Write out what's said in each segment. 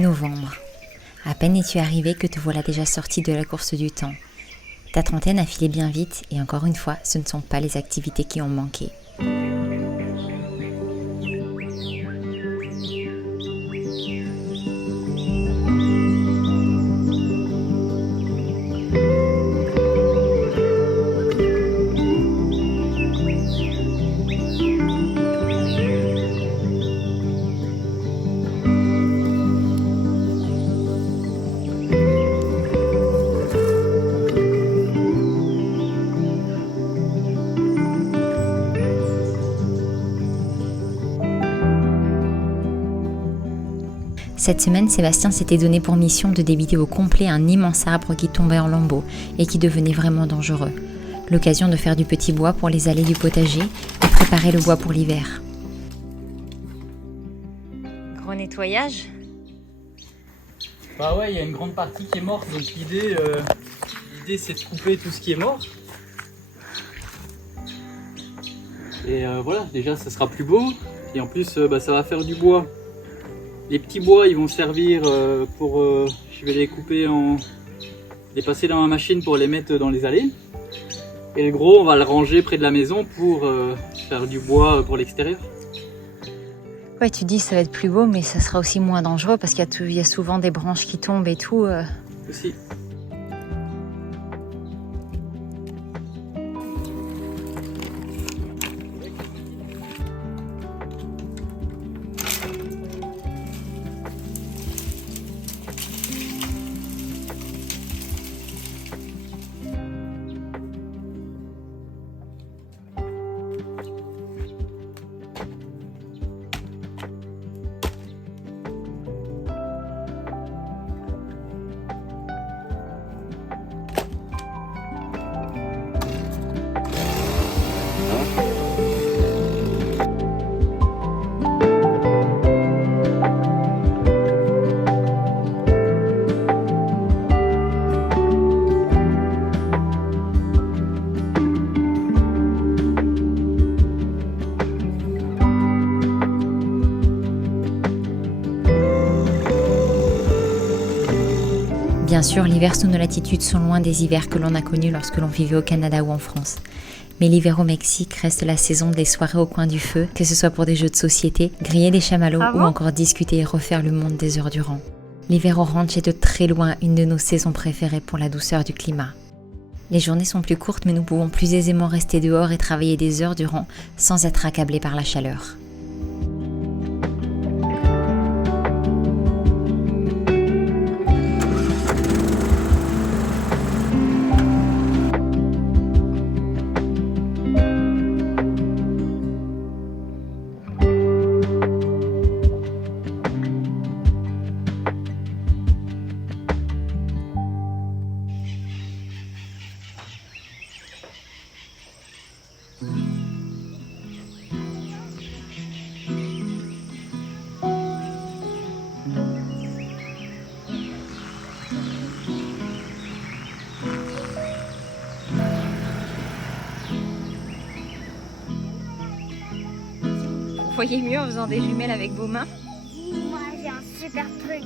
Novembre. À peine es-tu arrivé que te voilà déjà sorti de la course du temps. Ta trentaine a filé bien vite et encore une fois, ce ne sont pas les activités qui ont manqué. Cette semaine, Sébastien s'était donné pour mission de débiter au complet un immense arbre qui tombait en lambeaux et qui devenait vraiment dangereux. L'occasion de faire du petit bois pour les allées du potager et préparer le bois pour l'hiver. Gros nettoyage. Bah ouais, il y a une grande partie qui est morte, donc l'idée c'est de couper tout ce qui est mort. Et voilà, déjà ça sera plus beau, et en plus ça va faire du bois. Les petits bois ils vont servir je vais les couper les passer dans la machine pour les mettre dans les allées. Et le gros on va le ranger près de la maison pour faire du bois pour l'extérieur. Ouais, tu dis ça va être plus beau, mais ça sera aussi moins dangereux parce qu'il y a souvent des branches qui tombent et tout. Aussi. Bien sûr, l'hiver sous nos latitudes sont loin des hivers que l'on a connus lorsque l'on vivait au Canada ou en France. Mais l'hiver au Mexique reste la saison des soirées au coin du feu, que ce soit pour des jeux de société, griller des chamallows ou encore discuter et refaire le monde des heures durant. L'hiver au ranch est de très loin une de nos saisons préférées pour la douceur du climat. Les journées sont plus courtes, mais nous pouvons plus aisément rester dehors et travailler des heures durant sans être accablés par la chaleur. Vous voyez mieux en faisant des jumelles avec vos mains? Moi j'ai un super truc.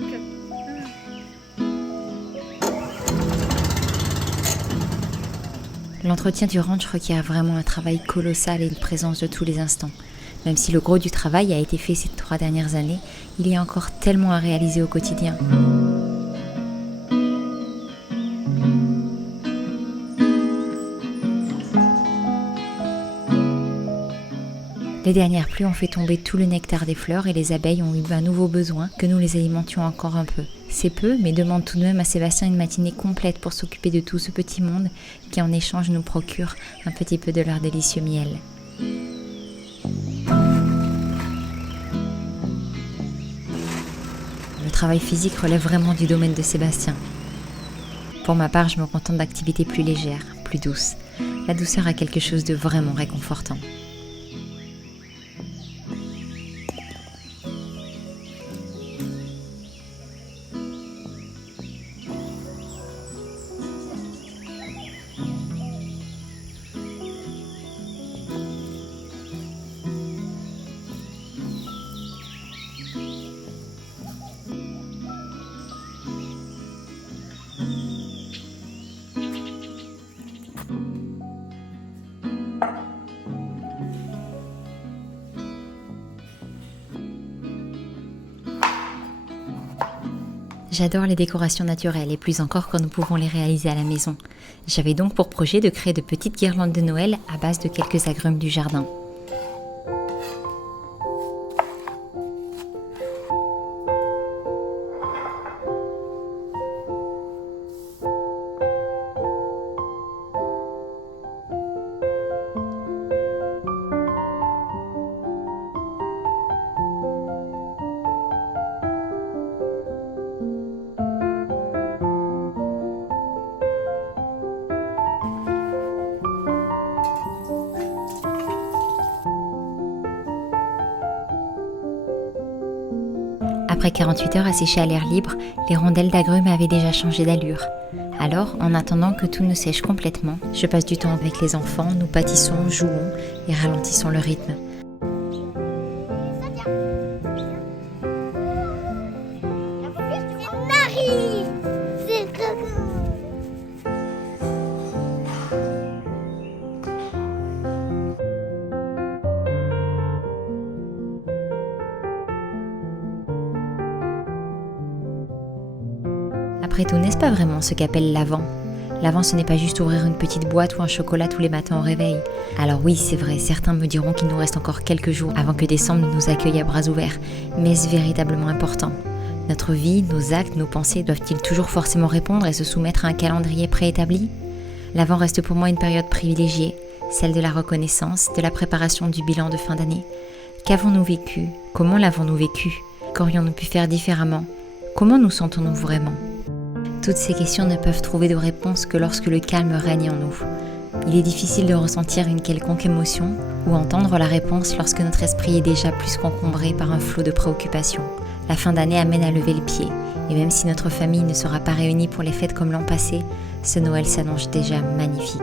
L'entretien du ranch requiert vraiment un travail colossal et une présence de tous les instants. Même si le gros du travail a été fait ces 3 dernières années, il y a encore tellement à réaliser au quotidien. Les dernières pluies ont fait tomber tout le nectar des fleurs et les abeilles ont eu un nouveau besoin que nous les alimentions encore un peu. C'est peu, mais demande tout de même à Sébastien une matinée complète pour s'occuper de tout ce petit monde qui en échange nous procure un petit peu de leur délicieux miel. Le travail physique relève vraiment du domaine de Sébastien. Pour ma part, je me contente d'activités plus légères, plus douces. La douceur a quelque chose de vraiment réconfortant. J'adore les décorations naturelles et plus encore quand nous pouvons les réaliser à la maison. J'avais donc pour projet de créer de petites guirlandes de Noël à base de quelques agrumes du jardin. Après 48 heures à sécher à l'air libre, les rondelles d'agrumes avaient déjà changé d'allure. Alors, en attendant que tout ne sèche complètement, je passe du temps avec les enfants, nous pâtissons, jouons et ralentissons le rythme. Marie, c'est coco. Après tout, n'est-ce pas vraiment ce qu'appelle l'Avent ? L'Avent, ce n'est pas juste ouvrir une petite boîte ou un chocolat tous les matins au réveil. Alors oui, c'est vrai, certains me diront qu'il nous reste encore quelques jours avant que décembre nous accueille à bras ouverts. Mais est-ce véritablement important ? Notre vie, nos actes, nos pensées doivent-ils toujours forcément répondre et se soumettre à un calendrier préétabli ? L'Avent reste pour moi une période privilégiée, celle de la reconnaissance, de la préparation du bilan de fin d'année. Qu'avons-nous vécu ? Comment l'avons-nous vécu ? Qu'aurions-nous pu faire différemment ? Comment nous sentons-nous vraiment ? Toutes ces questions ne peuvent trouver de réponse que lorsque le calme règne en nous. Il est difficile de ressentir une quelconque émotion ou entendre la réponse lorsque notre esprit est déjà plus qu'encombré par un flot de préoccupations. La fin d'année amène à lever le pied, et même si notre famille ne sera pas réunie pour les fêtes comme l'an passé, ce Noël s'annonce déjà magnifique.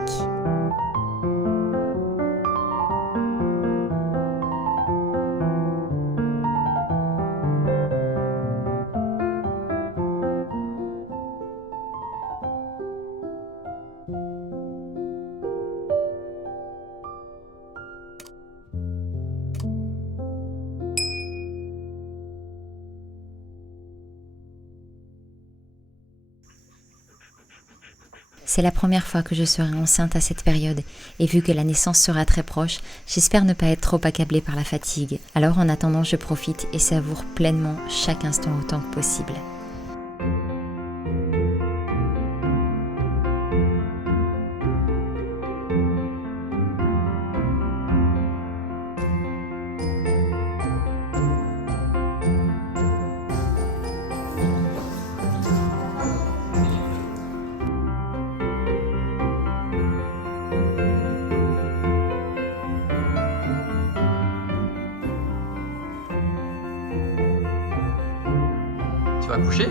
C'est la première fois que je serai enceinte à cette période, et vu que la naissance sera très proche, j'espère ne pas être trop accablée par la fatigue. Alors en attendant, je profite et savoure pleinement chaque instant autant que possible. Tu vas coucher?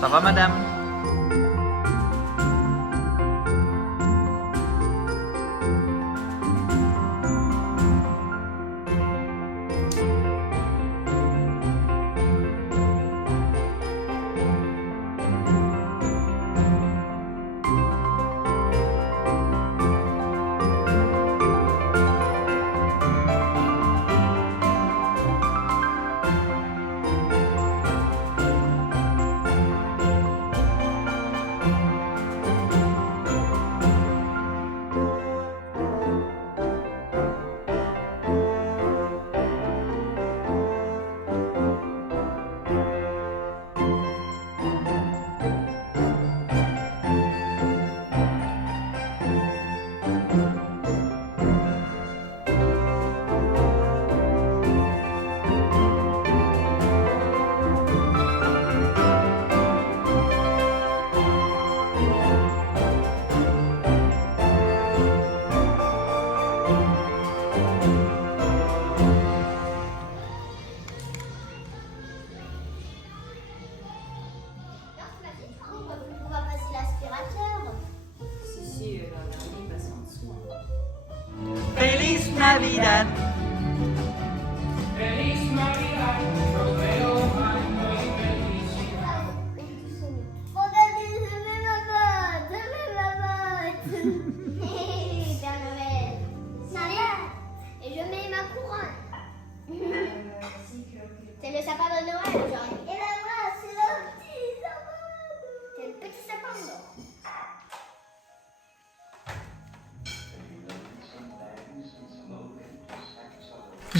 Ça va, madame? On va passer l'aspirateur. Si, la dernière passe en dessous. Feliz Navidad. Regardez, je mets ma botte, je mets ma botte. Père Noël. Ça vient. Et je mets ma couronne.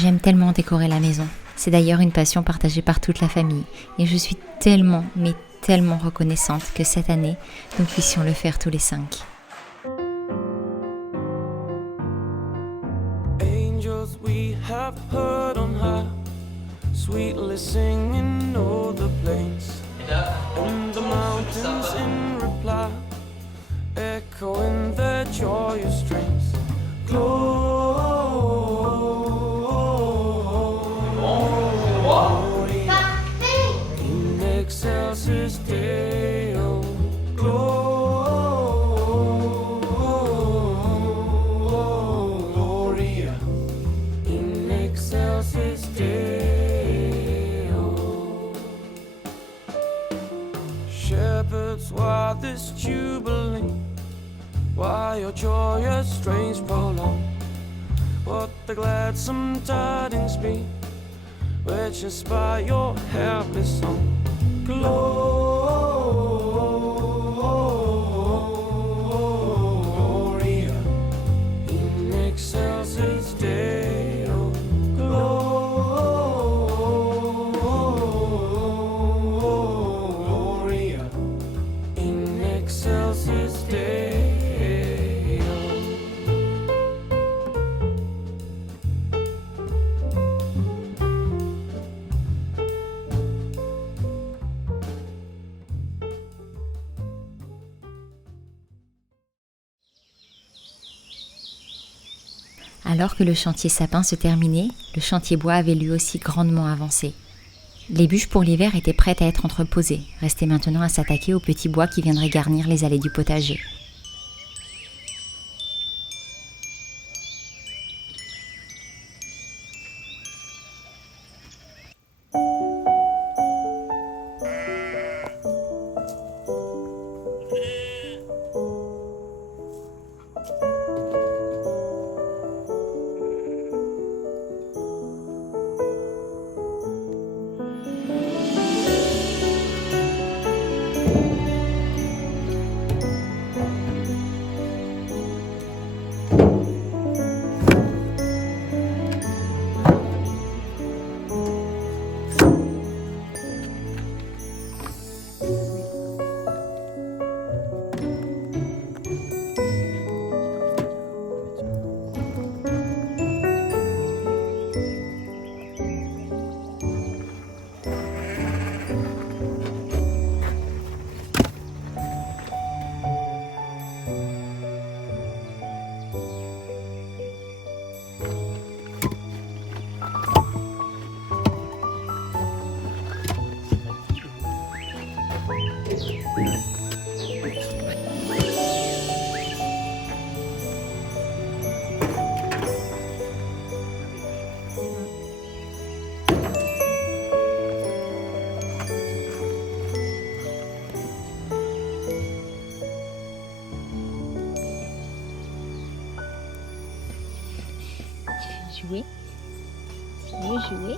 J'aime tellement décorer la maison. C'est d'ailleurs une passion partagée par toute la famille. Et je suis tellement, mais tellement reconnaissante que cette année, nous puissions le faire tous les 5. Angels we have heard on high, sweetly singing o'er the plains, and the mountains in reply, echoing their joyous strains. Gloria in excelsis Deo, Gloria in excelsis Deo. Shepherds, why this jubilee? Why your joyous strains prolong? What the gladsome tidings be, which inspire your helpless song? Gloria in excelsis Deo, Gloria in excelsis Deo. Alors que le chantier sapin se terminait, le chantier bois avait lui aussi grandement avancé. Les bûches pour l'hiver étaient prêtes à être entreposées, restait maintenant à s'attaquer aux petits bois qui viendraient garnir les allées du potager. Jouer? Tu veux jouer?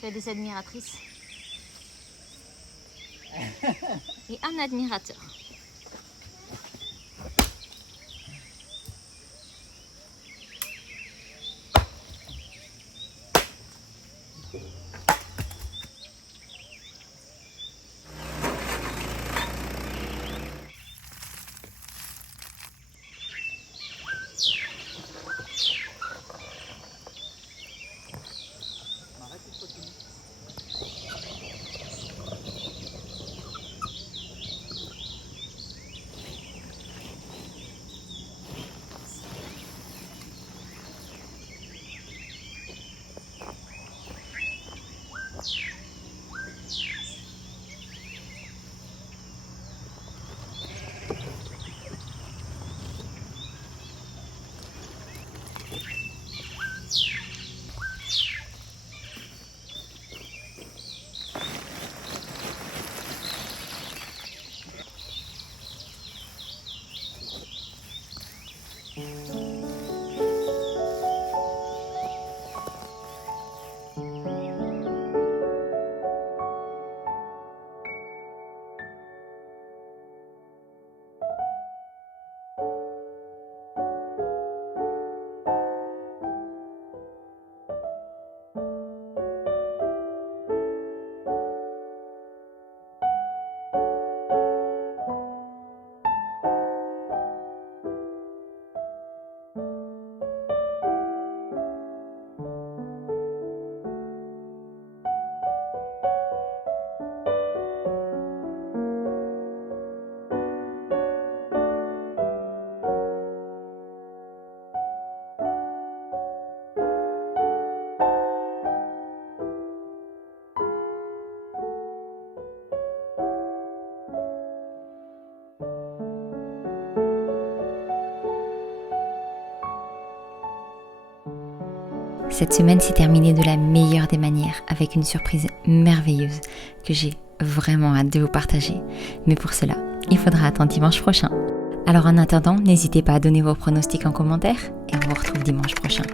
J'ai des admiratrices. Et un admirateur. Cette semaine s'est terminée de la meilleure des manières, avec une surprise merveilleuse que j'ai vraiment hâte de vous partager. Mais pour cela, il faudra attendre dimanche prochain. Alors en attendant, n'hésitez pas à donner vos pronostics en commentaire et on vous retrouve dimanche prochain.